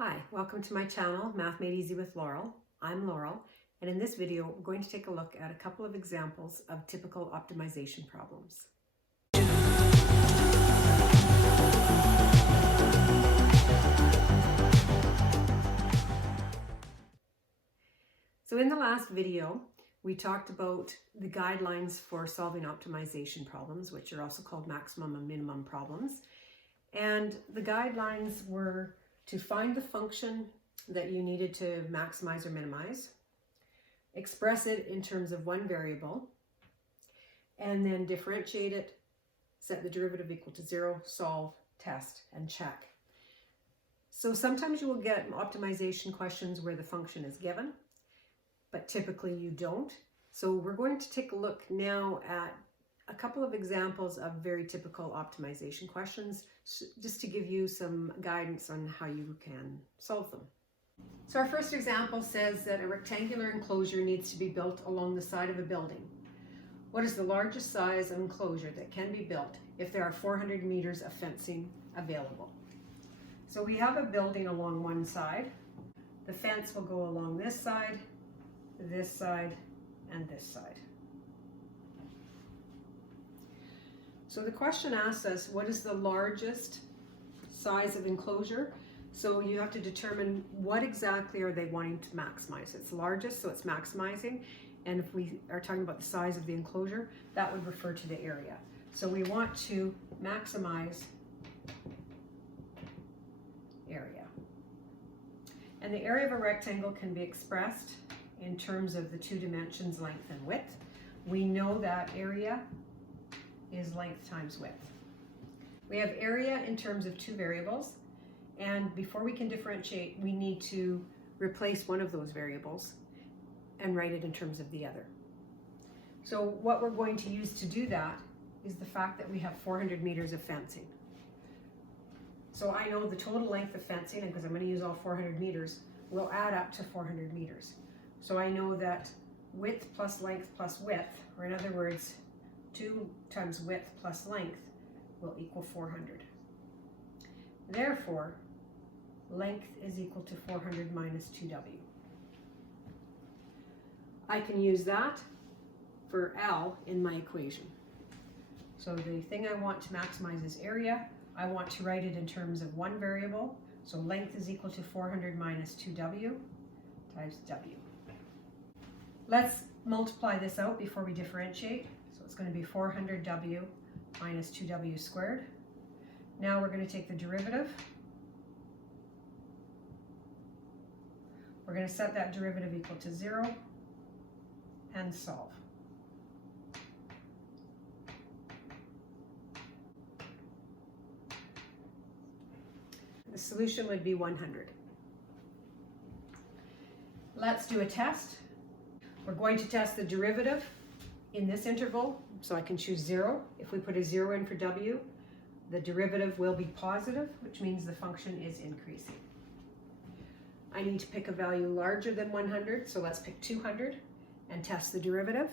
Hi, welcome to my channel, Math Made Easy with Laurel. I'm Laurel, and in this video, we're going to take a look at a couple of examples of typical optimization problems. So in the last video, we talked about the guidelines for solving optimization problems, which are also called maximum and minimum problems. And the guidelines were to find the function that you needed to maximize or minimize, express it in terms of one variable, and then differentiate it, set the derivative equal to 0, solve, test, and check. So sometimes you will get optimization questions where the function is given, but typically you don't. So we're going to take a look now at a couple of examples of very typical optimization questions, just to give you some guidance on how you can solve them. So our first example says that a rectangular enclosure needs to be built along the side of a building. What is the largest size of enclosure that can be built if there are 400 meters of fencing available? So we have a building along one side. The fence will go along this side, and this side. So the question asks us, what is the largest size of enclosure? So you have to determine what exactly are they wanting to maximize. It's largest, so it's maximizing. And if we are talking about the size of the enclosure, that would refer to the area. So we want to maximize area. And the area of a rectangle can be expressed in terms of the two dimensions, length and width. We know that area is length times width. We have area in terms of two variables, and before we can differentiate, we need to replace one of those variables and write it in terms of the other. So what we're going to use to do that is the fact that we have 400 meters of fencing. So I know the total length of fencing, and because I'm going to use all 400 meters, will add up to 400 meters. So I know that width plus length plus width, or in other words, 2 times width plus length will equal 400. Therefore, length is equal to 400 minus 2w. I can use that for L in my equation. So the thing I want to maximize is area. I want to write it in terms of one variable. So length is equal to 400 minus 2w times w. Let's multiply this out before we differentiate. So it's going to be 400w minus 2w squared. Now we're going to take the derivative. We're going to set that derivative equal to 0 and solve. The solution would be 100. Let's do a test. We're going to test the derivative in this interval, so I can choose 0. If we put a 0 in for w, the derivative will be positive, which means the function is increasing. I need to pick a value larger than 100, so let's pick 200 and test the derivative.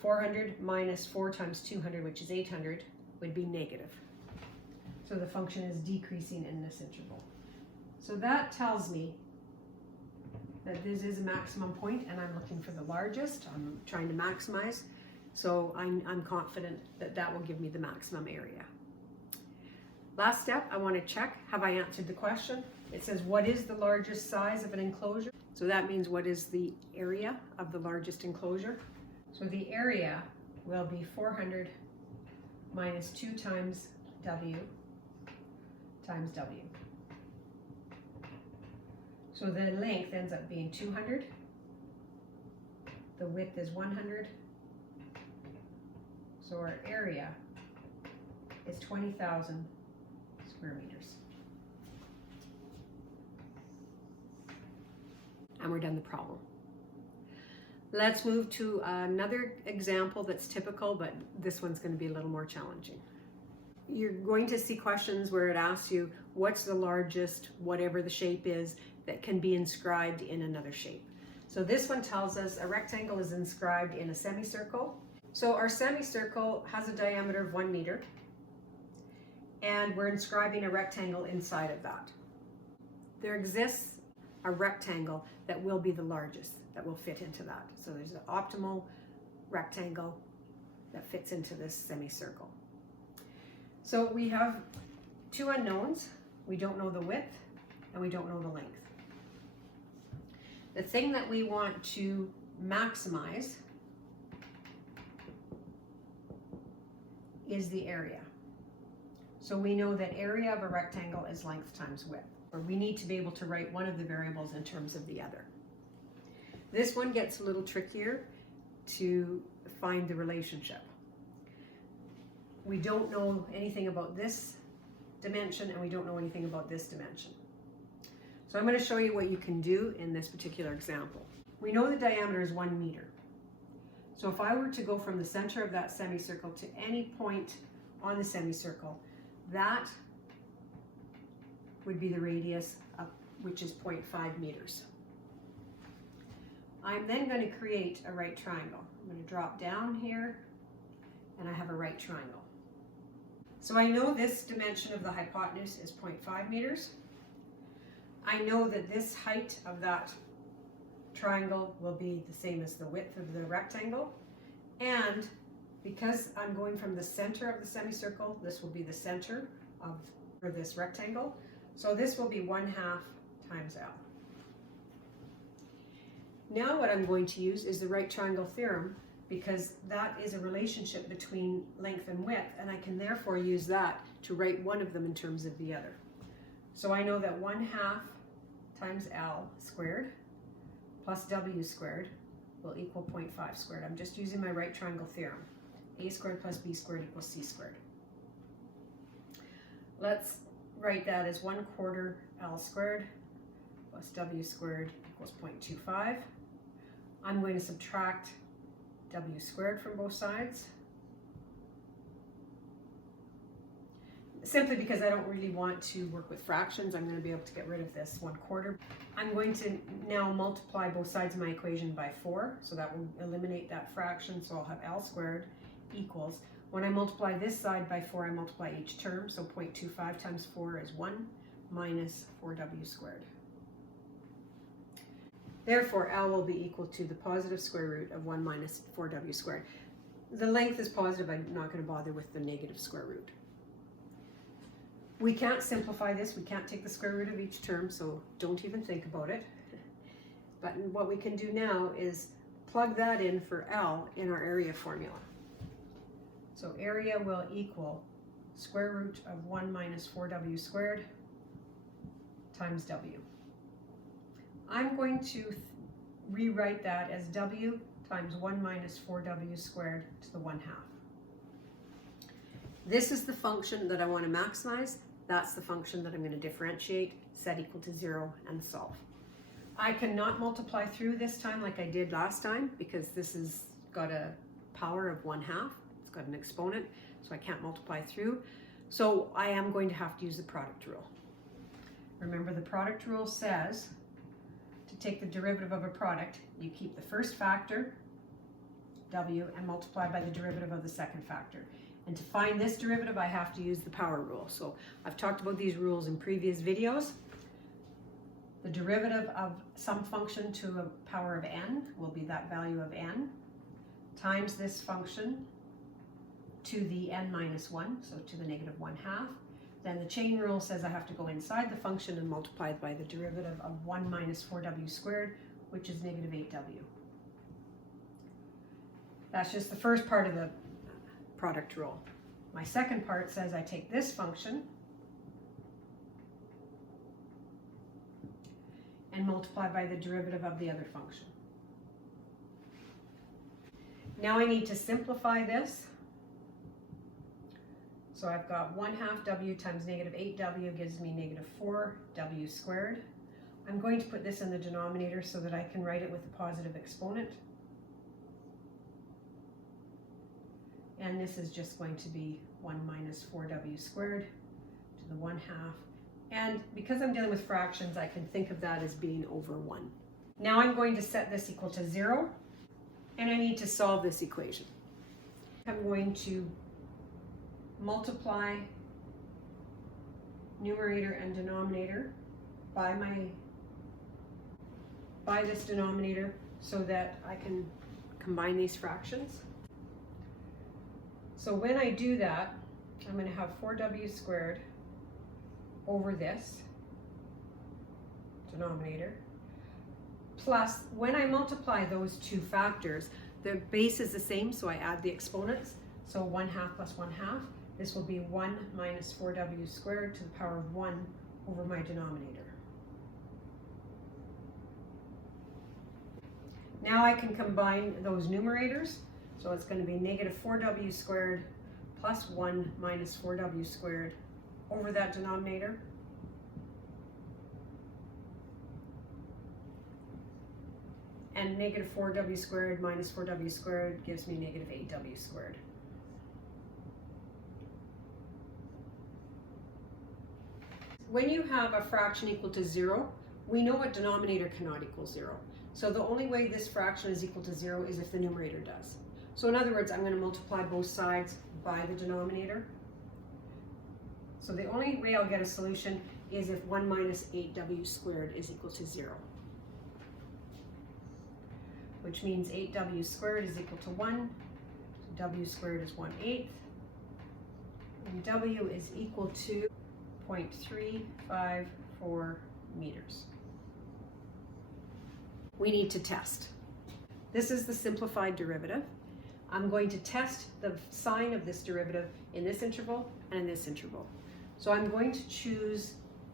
400 minus 4 times 200, which is 800, would be negative. So the function is decreasing in this interval. So that tells me that this is a maximum point, and I'm looking for the largest. I'm trying to maximize, so I'm confident that that will give me the maximum area. Last step, I want to check, have I answered the question? It says, what is the largest size of an enclosure? So that means what is the area of the largest enclosure? So the area will be 400 minus 2 times w times w. So the length ends up being 200. The width is 100. So our area is 20,000 square meters. And we're done the problem. Let's move to another example that's typical, but this one's going to be a little more challenging. You're going to see questions where it asks you, what's the largest, whatever the shape is, that can be inscribed in another shape. So this one tells us a rectangle is inscribed in a semicircle. So our semicircle has a diameter of 1 meter, and we're inscribing a rectangle inside of that. there exists a rectangle that will be the largest, that will fit into that. So there's an optimal rectangle that fits into this semicircle. So we have two unknowns. We don't know the width and we don't know the length. The thing that we want to maximize is the area. So we know that area of a rectangle is length times width, or we need to be able to write one of the variables in terms of the other. This one gets a little trickier to find the relationship. We don't know anything about this dimension and we don't know anything about this dimension. So I'm going to show you what you can do in this particular example. We know the diameter is 1 meter. So if I were to go from the center of that semicircle to any point on the semicircle, that would be the radius, which is 0.5 meters. I'm then going to create a right triangle. I'm going to drop down here and I have a right triangle. So I know this dimension of the hypotenuse is 0.5 meters. I know that this height of that triangle will be the same as the width of the rectangle. And because I'm going from the center of the semicircle, this will be the center for this rectangle. So this will be 1/2 times L. Now what I'm going to use is the right triangle theorem, because that is a relationship between length and width, and I can therefore use that to write one of them in terms of the other. So I know that 1/2 times L squared plus W squared will equal 0.5 squared. I'm just using my right triangle theorem. A squared plus B squared equals C squared. Let's write that as 1/4 L squared plus W squared equals 0.25. I'm going to subtract W squared from both sides, simply because I don't really want to work with fractions. I'm going to be able to get rid of this 1/4. I'm going to now multiply both sides of my equation by 4, so that will eliminate that fraction. So I'll have L squared equals, when I multiply this side by 4, I multiply each term, so 0.25 times 4 is 1 minus 4W squared. Therefore, L will be equal to the positive square root of 1 minus 4W squared. The length is positive. I'm not going to bother with the negative square root. We can't simplify this. We can't take the square root of each term, so don't even think about it. But what we can do now is plug that in for L in our area formula. So area will equal square root of 1 minus 4W squared times W. I'm going to rewrite that as W times 1 minus 4W squared to the 1/2. This is the function that I want to maximize. That's the function that I'm going to differentiate, set equal to 0, and solve. I cannot multiply through this time like I did last time, because this has got a power of 1/2. It's got an exponent, so I can't multiply through. So I am going to have to use the product rule. Remember, the product rule says to take the derivative of a product, you keep the first factor, W, and multiply by the derivative of the second factor. And to find this derivative, I have to use the power rule. So I've talked about these rules in previous videos. The derivative of some function to a power of n will be that value of n, times this function to the n minus 1, so to the negative 1/2. Then the chain rule says I have to go inside the function and multiply it by the derivative of 1 minus 4W squared, which is negative 8W. That's just the first part of the product rule. My second part says I take this function and multiply by the derivative of the other function. Now I need to simplify this. So I've got 1/2 W times negative 8W gives me negative 4W squared. I'm going to put this in the denominator so that I can write it with a positive exponent. And this is just going to be 1 minus 4W squared to the 1/2. And because I'm dealing with fractions, I can think of that as being over 1. Now I'm going to set this equal to 0, and I need to solve this equation. I'm going to multiply numerator and denominator by this denominator so that I can combine these fractions. So when I do that, I'm going to have 4w squared over this denominator, plus when I multiply those two factors, the base is the same, so I add the exponents. So 1/2 plus 1/2, this will be 1 minus 4w squared to the power of 1 over my denominator. Now I can combine those numerators. So it's going to be negative 4w squared plus 1 minus 4w squared over that denominator. And negative 4w squared minus 4w squared gives me negative 8w squared. When you have a fraction equal to 0, we know a denominator cannot equal 0. So the only way this fraction is equal to 0 is if the numerator does. So in other words, I'm going to multiply both sides by the denominator. So the only way I'll get a solution is if 1 minus 8w squared is equal to 0. Which means 8w squared is equal to 1. So w squared is 1/8. And w is equal to 0.354 meters. We need to test. This is the simplified derivative. I'm going to test the sign of this derivative in this interval and in this interval. So I'm going to choose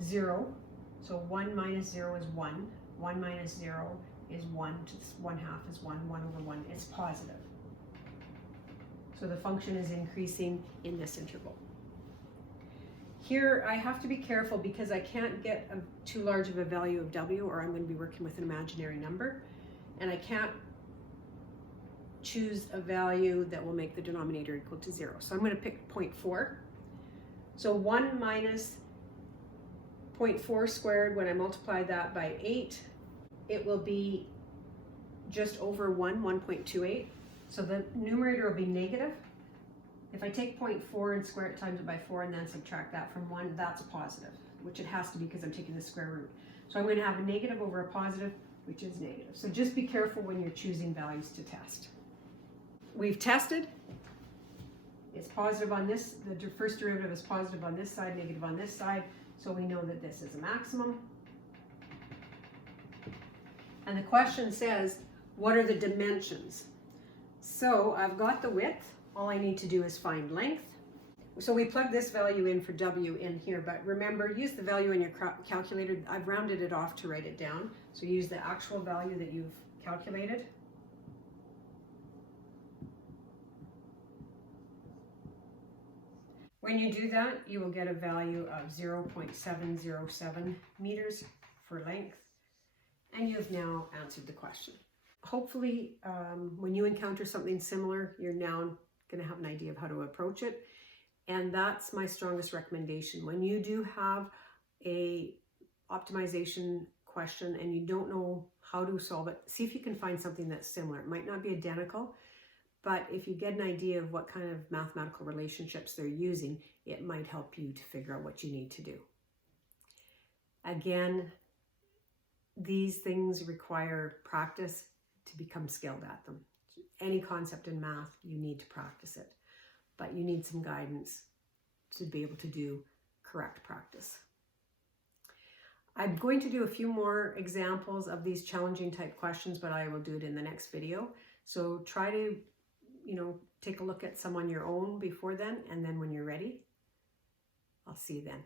0. So 1 minus 0 is 1. 1 minus 0 is 1. 1/2 is 1. 1 over 1 is positive. So the function is increasing in this interval. Here I have to be careful because I can't get too large of a value of w, or I'm going to be working with an imaginary number. And I can't choose a value that will make the denominator equal to 0. So I'm going to pick 0.4. So 1 minus 0.4 squared, when I multiply that by 8, it will be just over 1.28. So the numerator will be negative. If I take 0.4 and square it, times it by 4, and then subtract that from 1, that's a positive, which it has to be because I'm taking the square root. So I'm going to have a negative over a positive, which is negative. So just be careful when you're choosing values to test. We've tested. It's positive on this, the first derivative is positive on this side, negative on this side, so we know that this is a maximum. And the question says, what are the dimensions? So I've got the width. All I need to do is find length. So we plug this value in for w in here, but remember, use the value in your calculator. I've rounded it off to write it down. So use the actual value that you've calculated. When you do that, you will get a value of 0.707 meters for length, and you've now answered the question. Hopefully, when you encounter something similar, you're now going to have an idea of how to approach it, and that's my strongest recommendation. When you do have a optimization question and you don't know how to solve it, see if you can find something that's similar. It might not be identical, but if you get an idea of what kind of mathematical relationships they're using, it might help you to figure out what you need to do. Again, these things require practice to become skilled at them. Any concept in math, you need to practice it, but you need some guidance to be able to do correct practice. I'm going to do a few more examples of these challenging type questions, but I will do it in the next video. So try to, take a look at some on your own before then, and then when you're ready, I'll see you then.